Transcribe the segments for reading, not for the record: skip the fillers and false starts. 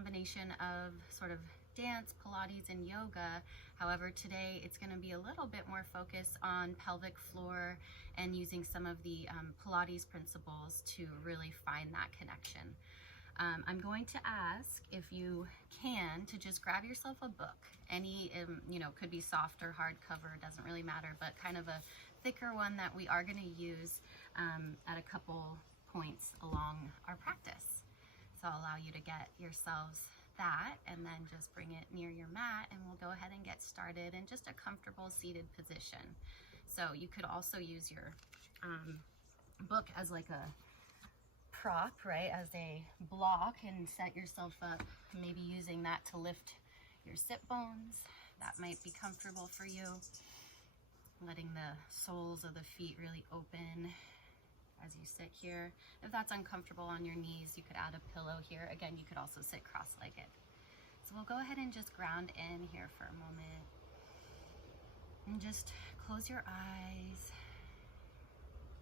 combination of sort of dance, Pilates, and yoga. However, today it's going to be a little bit more focused on pelvic floor and using some of the Pilates principles to really find that connection. I'm going to ask if you can to just grab yourself a book. Any, could be soft or hardcover, doesn't really matter, but kind of a thicker one that we are going to use at a couple points along our practice. So I'll allow you to get yourselves that and then just bring it near your mat, and we'll go ahead and get started in just a comfortable seated position. So you could also use your book as like a prop, right, as a block, and set yourself up, maybe using that to lift your sit bones. That might be comfortable for you. Letting the soles of the feet really open as you sit here. If that's uncomfortable on your knees, you could add a pillow here. Again, you could also sit cross-legged. So we'll go ahead and just ground in here for a moment. And just close your eyes.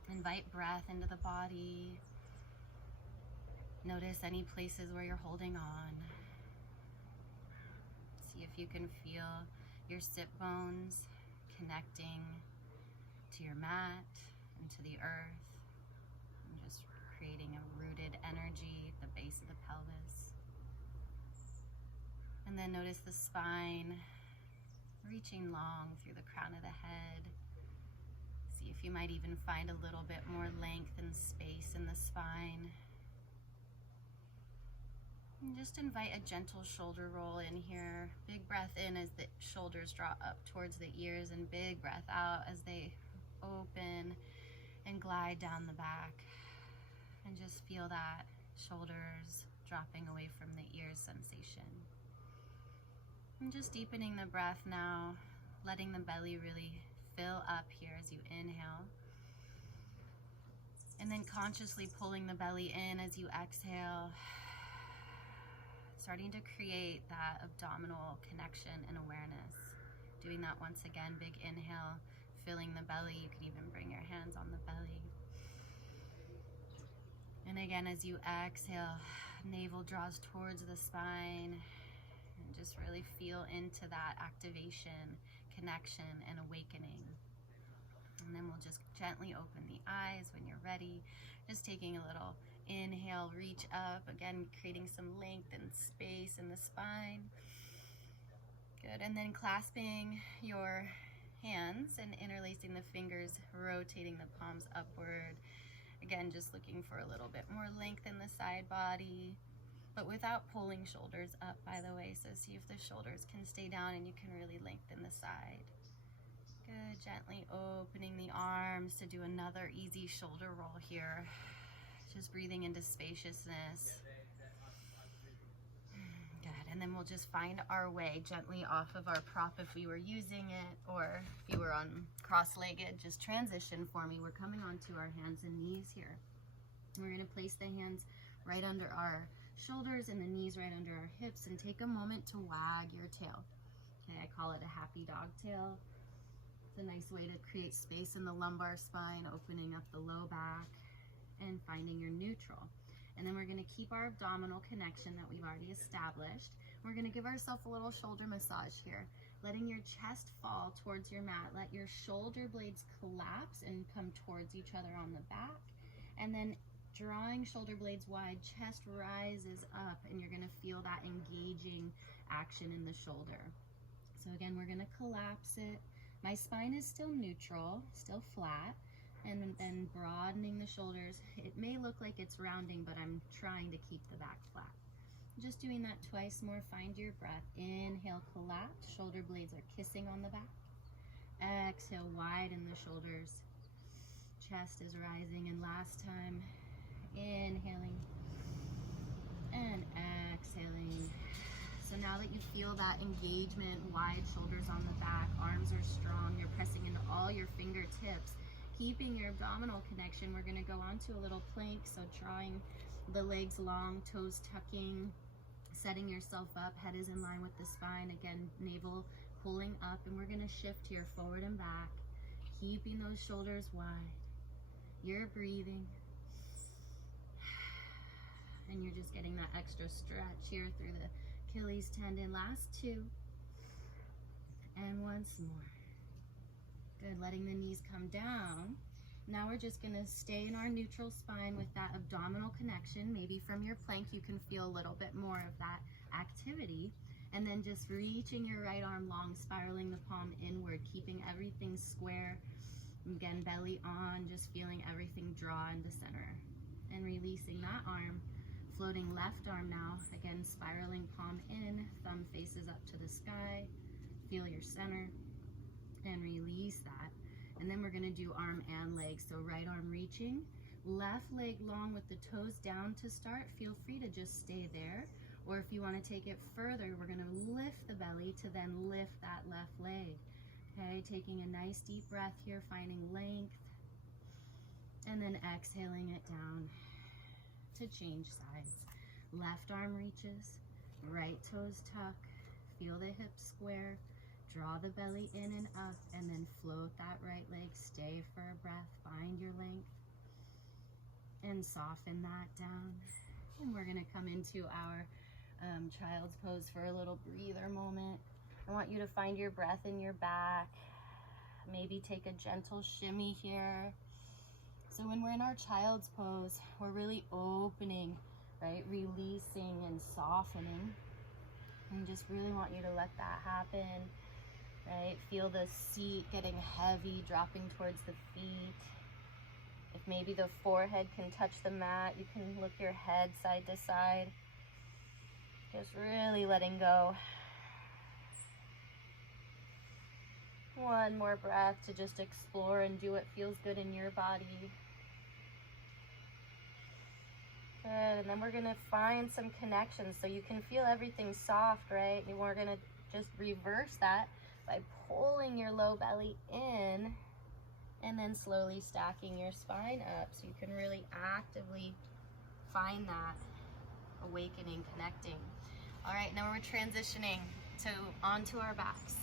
Invite breath into the body. Notice any places where you're holding on. See if you can feel your sit bones connecting to your mat and to the earth, and just creating a rooted energy at the base of the pelvis. And then notice the spine reaching long through the crown of the head. See if you might even find a little bit more length and space in the spine. And just invite a gentle shoulder roll in here. Big breath in as the shoulders draw up towards the ears, and big breath out as they open and glide down the back. And just feel that shoulders dropping away from the ears sensation. And just deepening the breath now, letting the belly really fill up here as you inhale. And then consciously pulling the belly in as you exhale. Starting to create that abdominal connection and awareness. Doing that once again, big inhale, filling the belly. You could even bring your hands on the belly. And again, as you exhale, navel draws towards the spine, and just really feel into that activation, connection, and awakening. And then we'll just gently open the eyes when you're ready. Just taking a little inhale, reach up, again creating some length and space in the spine. Good, and then clasping your hands and interlacing the fingers, rotating the palms upward. Again, just looking for a little bit more length in the side body, but without pulling shoulders up, by the way. So see if the shoulders can stay down and you can really lengthen the side. Good, gently opening the arms to do another easy shoulder roll here. Just breathing into spaciousness. Good, and then we'll just find our way gently off of our prop if we were using it, or if you were on cross-legged, just transition for me. We're coming onto our hands and knees here. We're going to place the hands right under our shoulders and the knees right under our hips, and take a moment to wag your tail. Okay, I call it a happy dog tail. It's a nice way to create space in the lumbar spine, opening up the low back and finding your neutral. And then we're going to keep our abdominal connection that we've already established. We're going to give ourselves a little shoulder massage here, letting your chest fall towards your mat. Let your shoulder blades collapse and come towards each other on the back, and then drawing shoulder blades wide, chest rises up, and you're going to feel that engaging action in the shoulder. So again, we're going to collapse it. My spine is still neutral, still flat, and then broadening the shoulders. It may look like it's rounding, but I'm trying to keep the back flat. Just doing that twice more. Find your breath. Inhale, collapse. Shoulder blades are kissing on the back. Exhale, widen the shoulders. Chest is rising. And last time, inhaling and exhaling. So now that you feel that engagement, wide shoulders on the back, arms are strong, you're pressing into all your fingertips, keeping your abdominal connection, we're going to go onto a little plank. So drawing the legs long, toes tucking, setting yourself up, head is in line with the spine. Again, navel pulling up, and we're going to shift here forward and back, keeping those shoulders wide. You're breathing. And you're just getting that extra stretch here through the Achilles tendon. Last 2. And once more. Good, letting the knees come down. Now we're just gonna stay in our neutral spine with that abdominal connection. Maybe from your plank you can feel a little bit more of that activity. And then just reaching your right arm long, spiraling the palm inward, keeping everything square. Again, belly on, just feeling everything draw into center. And releasing that arm, floating left arm now. Again, spiraling palm in, thumb faces up to the sky. Feel your center and release that. And then we're gonna do arm and leg. So right arm reaching, left leg long with the toes down to start. Feel free to just stay there. Or if you wanna take it further, we're gonna lift the belly to then lift that left leg. Okay, taking a nice deep breath here, finding length. And then exhaling it down to change sides. Left arm reaches, right toes tuck, feel the hips square. Draw the belly in and up, and then float that right leg. Stay for a breath, find your length, and soften that down. And we're gonna come into our child's pose for a little breather moment. I want you to find your breath in your back. Maybe take a gentle shimmy here. So when we're in our child's pose, we're really opening, right? Releasing and softening. And just really want you to let that happen. Right? Feel the seat getting heavy, dropping towards the feet. If maybe the forehead can touch the mat, you can look your head side to side. Just really letting go. One more breath to just explore and do what feels good in your body. Good, and then we're gonna find some connections so you can feel everything soft, right? And we're gonna just reverse that by pulling your low belly in and then slowly stacking your spine up so you can really actively find that awakening, connecting. All right, now we're transitioning to onto our backs.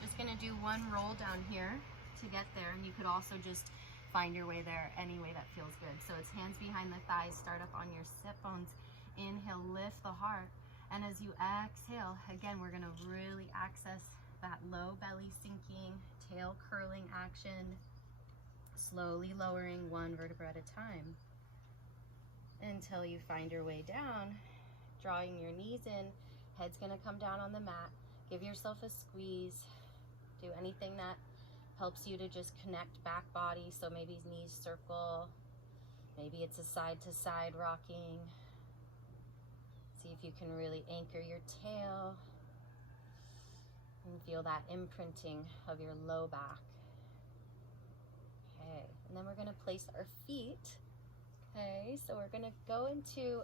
Just gonna do one roll down here to get there, and you could also just find your way there any way that feels good. So it's hands behind the thighs, start up on your sit bones. Inhale, lift the heart. And as you exhale, again, we're gonna really access that low belly sinking, tail curling action, slowly lowering one vertebra at a time until you find your way down, drawing your knees in, head's gonna come down on the mat. Give yourself a squeeze. Do anything that helps you to just connect back body. So maybe knees circle, maybe it's a side to side rocking. See if you can really anchor your tail. And feel that imprinting of your low back. Okay, and then we're gonna place our feet. Okay, so we're gonna go into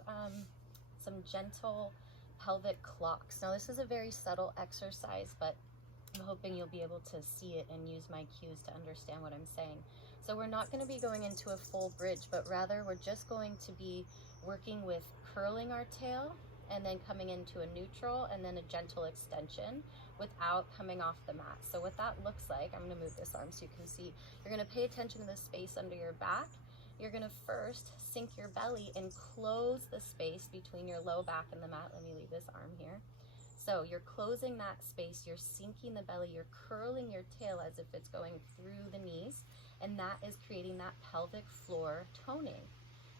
some gentle pelvic clocks. Now this is a very subtle exercise, but I'm hoping you'll be able to see it and use my cues to understand what I'm saying. So we're not gonna be going into a full bridge, but rather we're just going to be working with curling our tail and then coming into a neutral and then a gentle extension without coming off the mat. So what that looks like, I'm gonna move this arm so you can see, you're gonna pay attention to the space under your back. You're gonna first sink your belly and close the space between your low back and the mat. Let me leave this arm here. So you're closing that space, you're sinking the belly, you're curling your tail as if it's going through the knees, and that is creating that pelvic floor toning.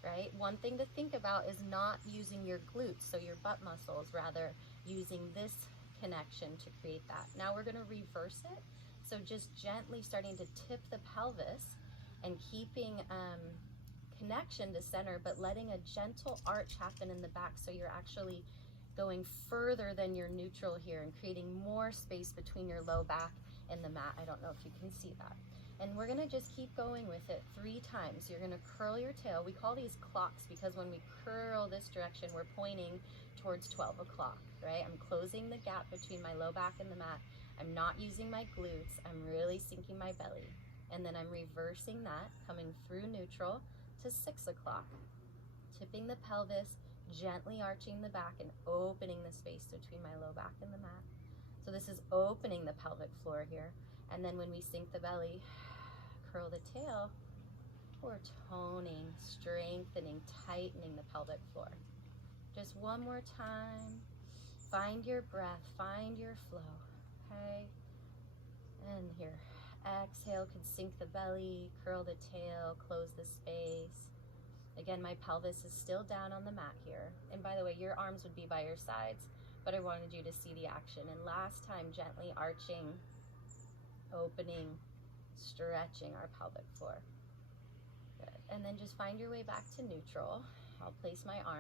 Right? One thing to think about is not using your glutes, so your butt muscles, rather using this connection to create that. Now we're gonna reverse it. So just gently starting to tip the pelvis and keeping connection to center, but letting a gentle arch happen in the back. So you're actually going further than your neutral here and creating more space between your low back and the mat. I don't know if you can see that. And we're gonna just keep going with it 3 times. You're gonna curl your tail. We call these clocks because when we curl this direction, we're pointing towards 12 o'clock, right? I'm closing the gap between my low back and the mat. I'm not using my glutes. I'm really sinking my belly. And then I'm reversing that, coming through neutral to 6 o'clock. Tipping the pelvis, gently arching the back and opening the space between my low back and the mat. So this is opening the pelvic floor here. And then when we sink the belly, curl the tail, we're toning, strengthening, tightening the pelvic floor. Just one more time. Find your breath, find your flow, okay? And here, exhale, can sink the belly, curl the tail, close the space. Again, my pelvis is still down on the mat here. And by the way, your arms would be by your sides, but I wanted you to see the action. And last time, gently arching, opening, stretching our pelvic floor. Good. And then just find your way back to neutral. I'll place my arms